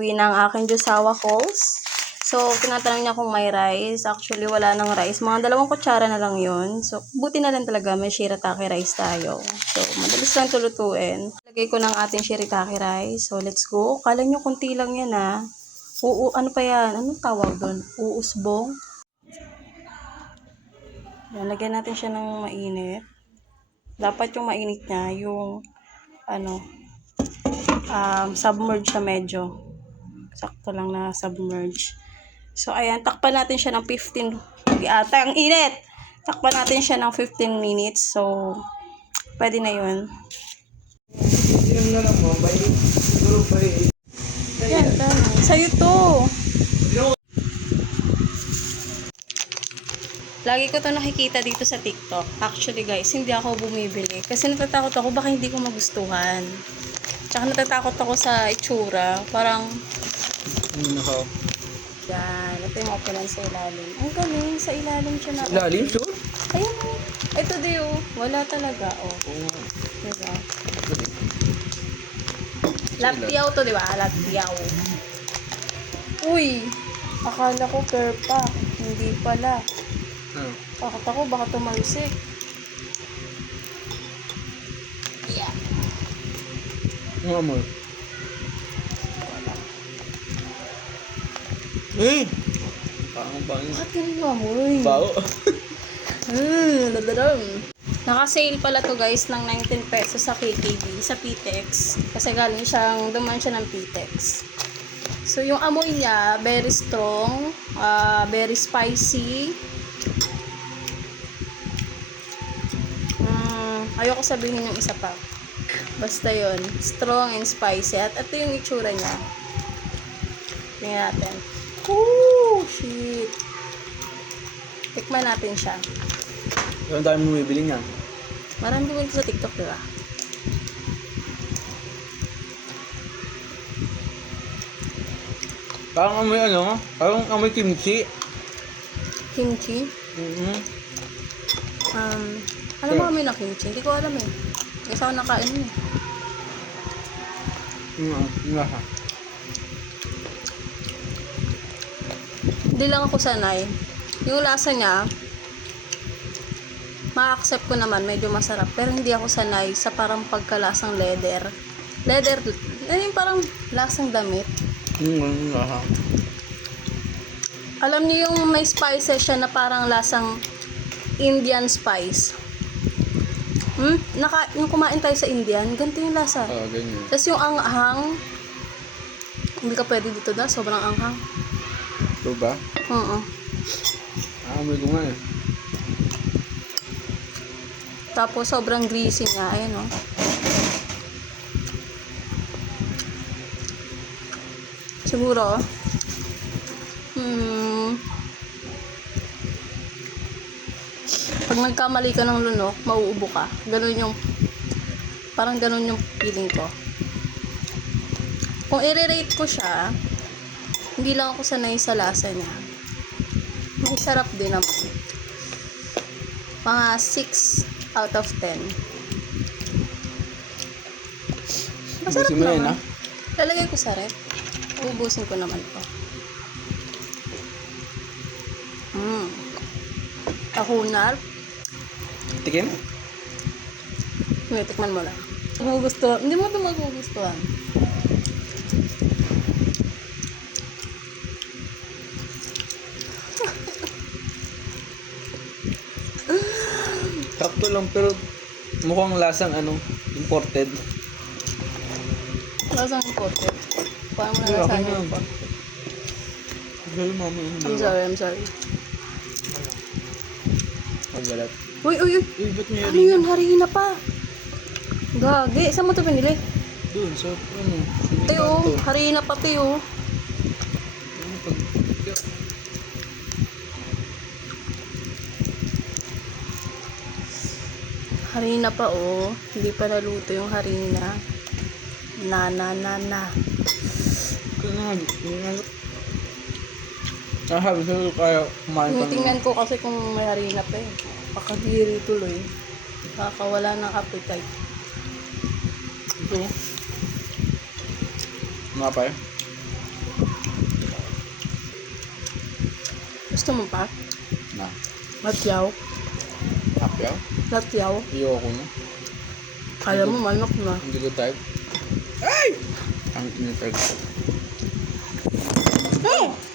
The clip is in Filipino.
pauwi na ang aking Diyosawa calls. So, tinatanong niya kung may rice. Actually, wala nang rice. Mga 2 kutsara na lang yun. So, buti na lang talaga may shirataki rice tayo. So, madalas lang tulutuin. Lagay ko ng ating shirataki rice. So, let's go. Kala nyo kunti lang yan ah. Ano pa yan? Anong tawag doon? Uusbong? Yan, lagyan natin siya ng mainit. Dapat yung mainit niya, yung submerge na medyo. Sakto lang na submerge. So, ayan, takpan natin siya ng 15. Ang init! Takpan natin siya ng 15 minutes. So, pwede na yun. Yan, dami. Sa'yo to. Lagi ko to nakikita dito sa TikTok. Actually guys, hindi ako bumibili. Kasi natatakot ako baka hindi ko magustuhan. Tsaka natatakot ako sa itsura. Parang yan. Ito yung openan sa ilalim. Ang galing. Sa ilalim siya na. Ilalim? Sure? Ayun o. Ito di o. Wala talaga o. Diba? Laptiaw to diba? Laptiaw. Uy. Akala ko perpa. Hindi pala. Takot ako, baka tumalsik. Yeah. Ang amoy. Eh! Parang bangin. Bakit ganun amoy? Bao. Naka-sale pala to guys ng 19 pesos sa KKB, sa Pitex. Kasi galing siyang, duman siya ng Pitex. So yung amoy niya, very strong, very spicy. Ayoko sabihin yung isa pa. Basta yun, strong and spicy. At ito yung itsura niya. Tingnan natin. Oh, shit. Tikman natin siya. Ang dami mo bibili niyan. Marami din ito sa TikTok, diba? Parang amoy parang amoy kimchi. Kimchi? Alam mo kami na kimchi? Hindi ko alam eh. Kasi ako nakain eh. Hindi lang ako sanay. Yung lasa niya, ma-accept ko naman, medyo masarap. Pero hindi ako sanay sa parang pagkalasang leather. Leather, yung parang lasang damit. Alam niyo yung may spices siya na parang lasang Indian spice. Yung kumain tayo sa Indian, ganito yung lasa. Ganyan. Tapos yung anghang, hindi ka pwede dito na, sobrang anghang. Ito ba? Oo. Amoy ko nga eh. Tapos sobrang greasy niya, ayun o. Siguro, pag nagkamali ka ng lunok, mauubo ka. Parang ganun yung feeling ko. Kung i-rate ko siya, hindi lang ako sanay sa lasa niya. May sarap din naman. Mga 6 out of 10. Masarap Ubusin mo yan, naman. Lalagay ko sa rep. Ubusin ko naman to. Tahunar. Tikim? May tikman mo lang. Hindi mo ito magugustuhan. Sakto lang pero mukhang lasang imported. Lasang imported. Paano mo na lasang imported? I'm sorry. Ang galat. Uy! Ba't may Ano yun? Harina pa. Gagi. Saan mo ito pinili? Doon, sa Tiyo. Harina pa, tiyo. Harina pa, oh. Hindi pa naluto yung harina. Na. Sabi sa'yo kaya kumain pa. Tinitingnan ko kasi kung may harina pa eh. Pakadiri tuloy. Nakakawala ng appetite. Ito. Nga pa eh. Gusto mo pa? Na. Latyaw. Apyaw? Latyaw. Ayoko na. Kaya mo, manok na. Hindi ko type. Ay! Ang tinitype ko. Eh!